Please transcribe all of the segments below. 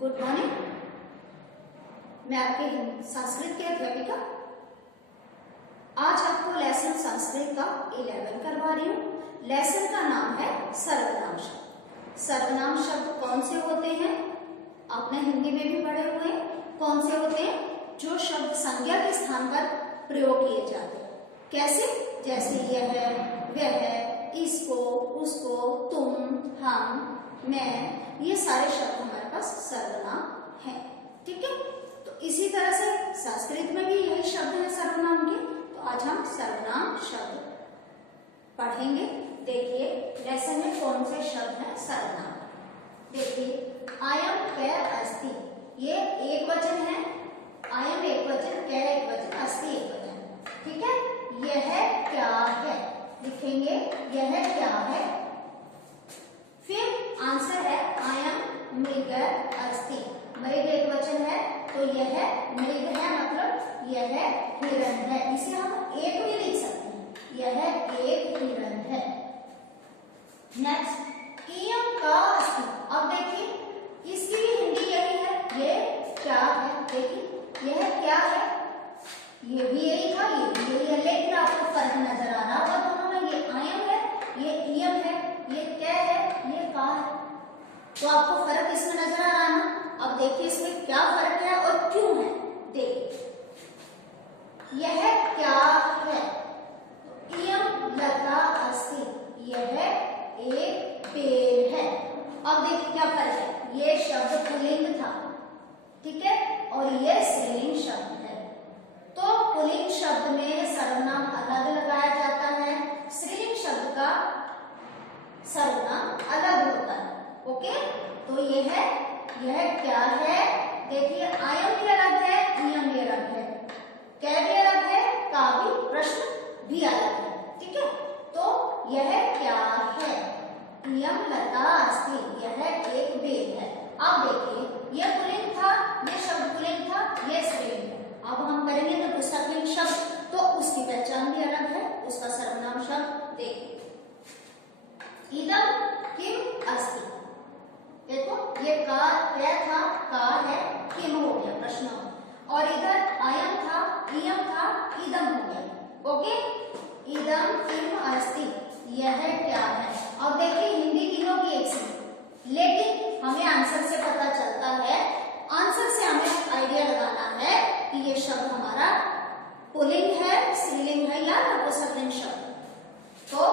Good morning. मैं आपकी संस्कृत की अध्यापिका आज आपको लेसन संस्कृत का 11 करवा रही हूँ। लेसन का नाम है सर्वनाम शब्द। सर्वनाम शब्द कौन से होते हैं? आपने हिंदी में भी पढ़े हुए हैं। कौन से होते हैं? जो शब्द संज्ञा के स्थान पर प्रयोग किए जाते हैं। कैसे? जैसे यह है, वह है, इसको, उसको, तुम, हम, मैं, ये सारे शब्द हमारे पास सर्वनाम हैं। ठीक है, तो इसी तरह से संस्कृत में भी यही शब्द है सर्वनाम के। तो आज हम सर्वनाम शब्द पढ़ेंगे। देखिए लेसन में कौन से शब्द हैं सर्वनाम। देखिए अयम कै अस्ति, ये एक वचन है। अयम एक वचन, कै एक वचन, अस्ति एक वचन। ठीक है, यह क्या है लिखेंगे, यह क्या है। फिर आंसर है अयम मृग अस्ति। मृग एक वचन है तो यह मृग है, मतलब यह हिरण है। इसे हम एक भी लिख सकते हैं, यह एक हिरण है। नेक्स्ट इयम का अस्ति। अब देखिए इसकी भी हिंदी यही है, ये क्या है। देखिए यह क्या है, ये भी यही था, ये भी यही है, लेकिन आपको फर्क नजर आ रहा होगा दोनों में। ये अयम है, ये इयम है, ये क्या है, ये का है। तो आपको फर्क इसमें नजर आ रहा है ना। अब देखिए इसमें क्या फर्क है और क्यों है। देखिए यह क्या है, इयम लता अस्ति, यह एक पेड़ है। अब देखिए क्या फर्क है, ये शब्द पुल्लिंग था, ठीक है, और ये स्त्रीलिंग शब्द है। तो पुल्लिंग शब्द में सर्वनाम अलग लगाया जाता है, स्त्रीलिंग शब्द का सर्वनाम अलग होता है। ओके, तो यह क्या है। देखिए अयम भी अलग है, इयम भी अलग है, कै भी अलग है, का भी, प्रश्न भी अलग है। ठीक है, तो यह क्या है, इयम लता अस्ति, यह एक बेल है। अब देखिए यह पुल्लिंग था, यह शब्द पुल्लिंग था, यह स्त्रीलिंग है। अब हम करेंगे नपुंसकलिंग शब्द, तो उसकी पहचान भी अलग है, उसका सर्वनाम शब्द। देखिए इदम किम अस्ति। देखो ये का क्या था, का है, किम हो गया प्रश्न। और इधर अयम था, इयम था, इदम हो गया। ओके, इदम किम अस्ति, यह क्या है। अब देखिए हिंदी तीनों की एक सी, लेकिन हमें आंसर से पता चलता है, आंसर से हमें आइडिया लगाना है कि ये शब्द हमारा पुल्लिंग है, स्त्रीलिंग है या नपुंसकलिंग शब्द। तो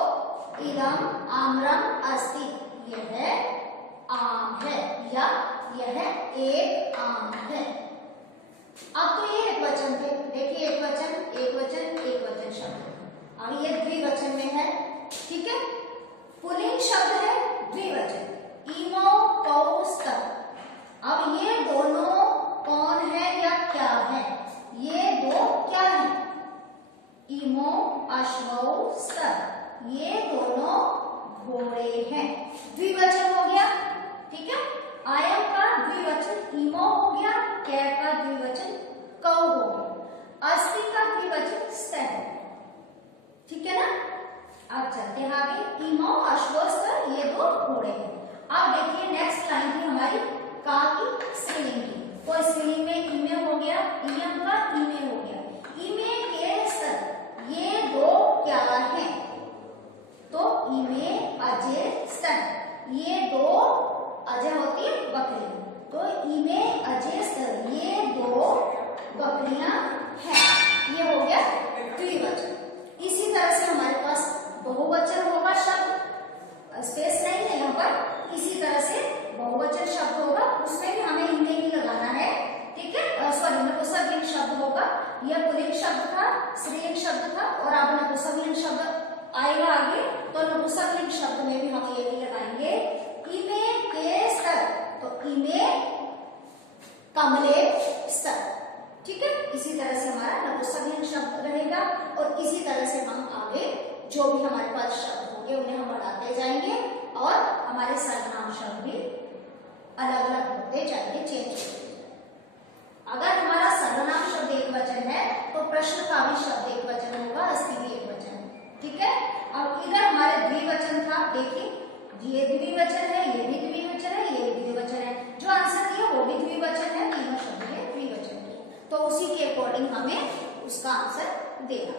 इदम आम्रम अस्ति, यह आम है या यह एक आम है। अब तो ये एक वचन थे, देखिए एक वचन, एक वचन, एक वचन शब्द। अब ये द्विवचन में है, ठीक है, पुल्लिंग शब्द है, द्विवचन, इमो कौ स्तः। अब ये दोनों कौन है या क्या है, ये दो क्या है, इमो अश्वौ स्तः, ये दोनों घोड़े हैं। द्विवचन हो गया, ठीक है। अयम का द्विवचन इमो हो गया, कै का द्विवचन कौ हो गया, अस्ति का द्विवचन स्तः, ठीक है ना। अब चलते हैं आगे, इमो अश्वौ स्तः, ये दो घोड़े हैं। अब देखिए नेक्स्ट लाइन थी हमारी का की स्त्रीलिंग की। तो स्त्रीलिंग में इमे हो गया, इयम का इमे हो गया, इमे के स्तः, ये दो क्या है, तो इमे अजय स्तन, ये दो अजय होती है बकरी, तो इमे अजय स्तन, ये दो बकरियां हैं। ये हो गया द्विवचन। इसी तरह से हमारे पास बहुवचन होगा शब्द, स्पेस नहीं है यहाँ पर, इसी तरह से बहुवचन शब्द होगा, उसमें भी हमें इमे ही लगाना है, ठीक है। सॉरी नपुंसकलिंग शब्द होगा, यह पुल्लिंग शब्द था, स्त्रीलिंग शब्द था, और अब नपुंसकलिंग शब्द आएगा आगे, तो नपुंसकलिंग शब्द में भी हम यही लगाएंगे, इमे के स्तर, तो इमे कमले स्तर, ठीक है। इसी तरह से हमारा नपुंसकलिंग शब्द रहेगा, और इसी तरह से हम आगे जो भी हमारे पास शब्द होंगे उन्हें हम बढ़ाते जाएंगे, और हमारे सर्वनाम शब्द भी अलग अलग होते जाएंगे, चेंज होते जाएंगे। अगर हमारा सर्वनाम शब्द एक वचन है तो प्रश्न का भी शब्द एक वचन होगा, अस्ति भी एक वचन है, ठीक है। अब इधर हमारे द्विवचन था, देखिए ये द्विवचन है, ये भी द्विवचन है, ये भी द्विवचन है, जो आंसर दिया वो भी अकॉर्डिंग हमें उसका आंसर देना।